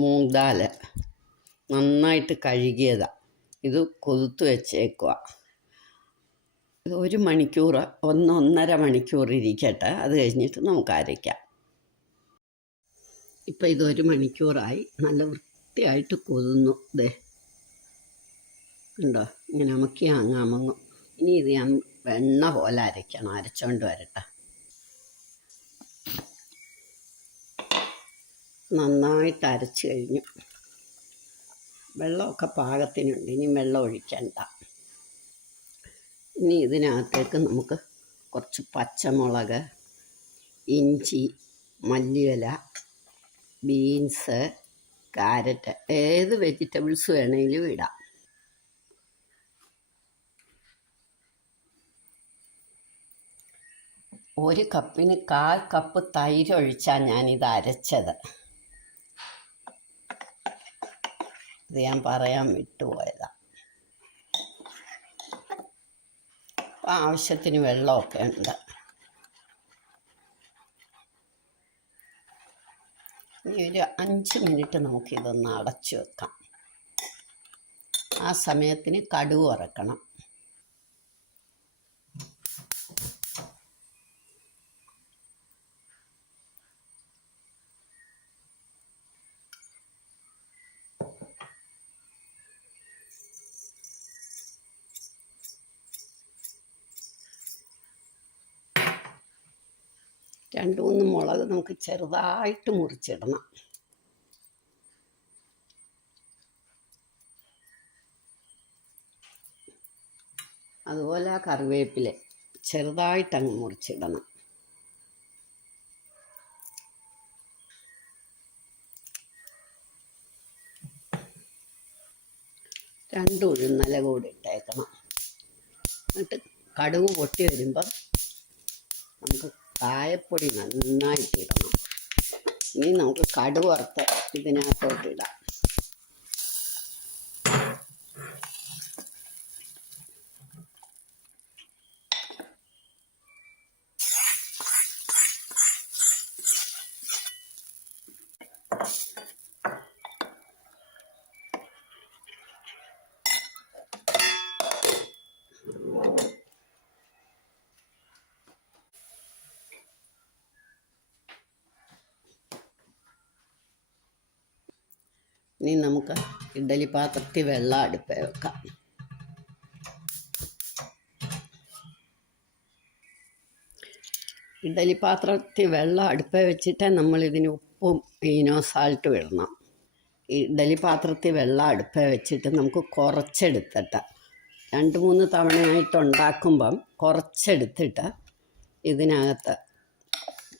മൂങ് ദാൽ നന്നായിട്ട് കഴുകിയതാണ്. ഇത് കൊതുത്ത് വെച്ചേക്കുക. ഇത് 1 മണിക്കൂർ 1-1.5 മണിക്കൂർ ഇരിക്കട്ടെ. അത് കഴിഞ്ഞിട്ട് നമുക്ക് അരയ്ക്കാം. ഇപ്പം ഇത് 1 മണിക്കൂറായി. നല്ല വൃത്തിയായിട്ട് കൊതുന്നു. ദേ ഉണ്ടോ, ഇങ്ങനെ അമക്കി അമങ്ങും. ഇനി ഇത് ഞാൻ വെണ്ണ പോലെ അരയ്ക്കണം. അരച്ചോണ്ട് വരട്ടെ. നന്നായിട്ട് അരച്ച് കഴിഞ്ഞു. വെള്ളമൊക്കെ പാകത്തിനുണ്ട്. ഇനി വെള്ളം ഒഴിക്കണ്ട. ഇനി ഇതിനകത്തേക്ക് നമുക്ക് കുറച്ച് പച്ചമുളക്, ഇഞ്ചി, മല്ലിയില, ബീൻസ്, ക്യാരറ്റ്, ഏത് വെജിറ്റബിൾസ് വേണമെങ്കിലും ഇടാം. ഒരു കപ്പിന് 1/4 കപ്പ് തൈര് ഒഴിച്ചാൽ ഞാനിത് അരച്ചത്. ഇത് ഞാൻ പറയാൻ വിട്ടുപോയതാണ്. അപ്പം ആവശ്യത്തിന് വെള്ളമൊക്കെ ഉണ്ട്. ഇനി ഒരു 5 മിനിറ്റ് നമുക്കിതൊന്ന് അടച്ചു വെക്കാം. ആ സമയത്തിന് കടുക് വറക്കണം. രണ്ട് 3 മുളക് നമുക്ക് ചെറുതായിട്ട് മുറിച്ചിടണം. അതുപോലെ ആ കറിവേപ്പില ചെറുതായിട്ടങ്ങ് മുറിച്ചിടണം. രണ്ട് ഉഴുന്നല കൂടി ഇട്ടേക്കണം. എന്നിട്ട് കടുക് പൊട്ടി വരുമ്പം നമുക്ക് കായപ്പൊടി നന്നായിട്ട് ഇടണം. ഇനി നമുക്ക് കടുക് വറുത്ത് ഇതിനകത്തോട്ട് ഇടാം. ഇനി നമുക്ക് ഇഡ്ഡലി പാത്രത്തിൽ വെള്ളം അടുപ്പിൽ വെക്കാം. ഇഡ്ഡലി പാത്രത്തിൽ വെള്ളം അടുപ്പിൽ വെച്ചിട്ട് നമ്മളിതിന് ഉപ്പും ഈനോ സാൾട്ടും ഇടണം. ഇഡ്ഡലി പാത്രത്തിൽ വെള്ളം അടുപ്പിൽ വെച്ചിട്ട് നമുക്ക് കുറച്ചെടുത്തിട്ട് 2-3 തവണയായിട്ട് ഉണ്ടാക്കുമ്പം കുറച്ചെടുത്തിട്ട് ഇതിനകത്ത്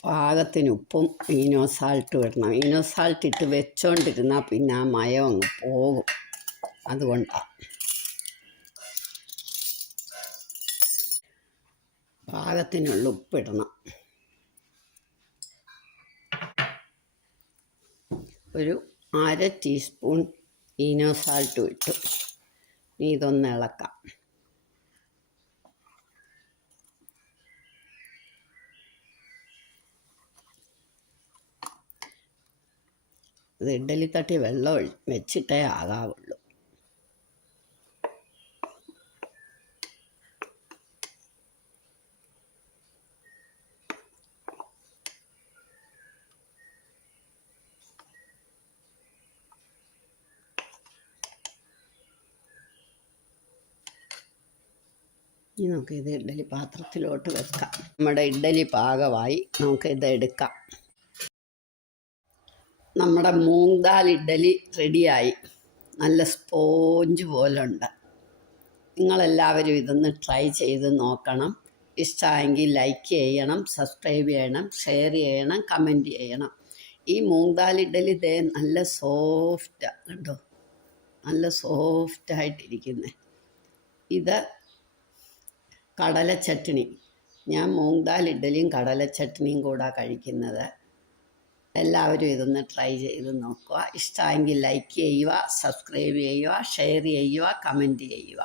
പാകത്തിന് ഉപ്പും ഈനോ സാൾട്ടും ഇടണം. ഈനോ സാൾട്ട് ഇട്ട് വെച്ചോണ്ടിരുന്നാൽ പിന്നെ ആ മയം അങ്ങ് പോകും. അതുകൊണ്ടാണ്. പാകത്തിനുള്ള ഉപ്പിടണം. ഒരു 1/2 ടീസ്പൂൺ ഈനോ സാൾട്ടും ഇട്ടു. ഇനി ഇതൊന്ന് ഇളക്കാം. ഇത് ഇഡ്ഡലി തട്ടി വെള്ളം വെച്ചിട്ടേ ആകാവുള്ളൂ. ഇനി നമുക്കിത് ഇഡ്ഡലി പാത്രത്തിലോട്ട് വെക്കാം. നമ്മുടെ ഇഡ്ഡലി പാകമായി. നമുക്കിത് എടുക്കാം. നമ്മുടെ മൂങ് ദാൽ ഇഡ്ഡലി റെഡിയായി. നല്ല സ്പോഞ്ച് പോലെ ഉണ്ട്. നിങ്ങളെല്ലാവരും ഇതൊന്ന് ട്രൈ ചെയ്ത് നോക്കണം. ഇഷ്ടമായെങ്കിൽ ലൈക്ക് ചെയ്യണം, സബ്സ്ക്രൈബ് ചെയ്യണം, ഷെയർ ചെയ്യണം, കമൻറ്റ് ചെയ്യണം. ഈ മൂങ് ദാൽ ഇഡ്ഡലി ദേ നല്ല സോഫ്റ്റാണ് കേട്ടോ. നല്ല സോഫ്റ്റായിട്ടിരിക്കുന്നത്. ഇത് കടല ചട്നി. ഞാൻ മൂങ് ദാൽ ഇഡ്ഡലിയും കടല ചട്നിയും കൂടെ കഴിക്കുന്നത്. എല്ലാവരും ഇതൊന്ന് ട്രൈ ചെയ്ത് നോക്കുക. ഇഷ്ടമെങ്കിൽ ലൈക്ക് ചെയ്യുക, സബ്സ്ക്രൈബ് ചെയ്യുക, ഷെയർ ചെയ്യുക, കമൻറ്റ് ചെയ്യുക.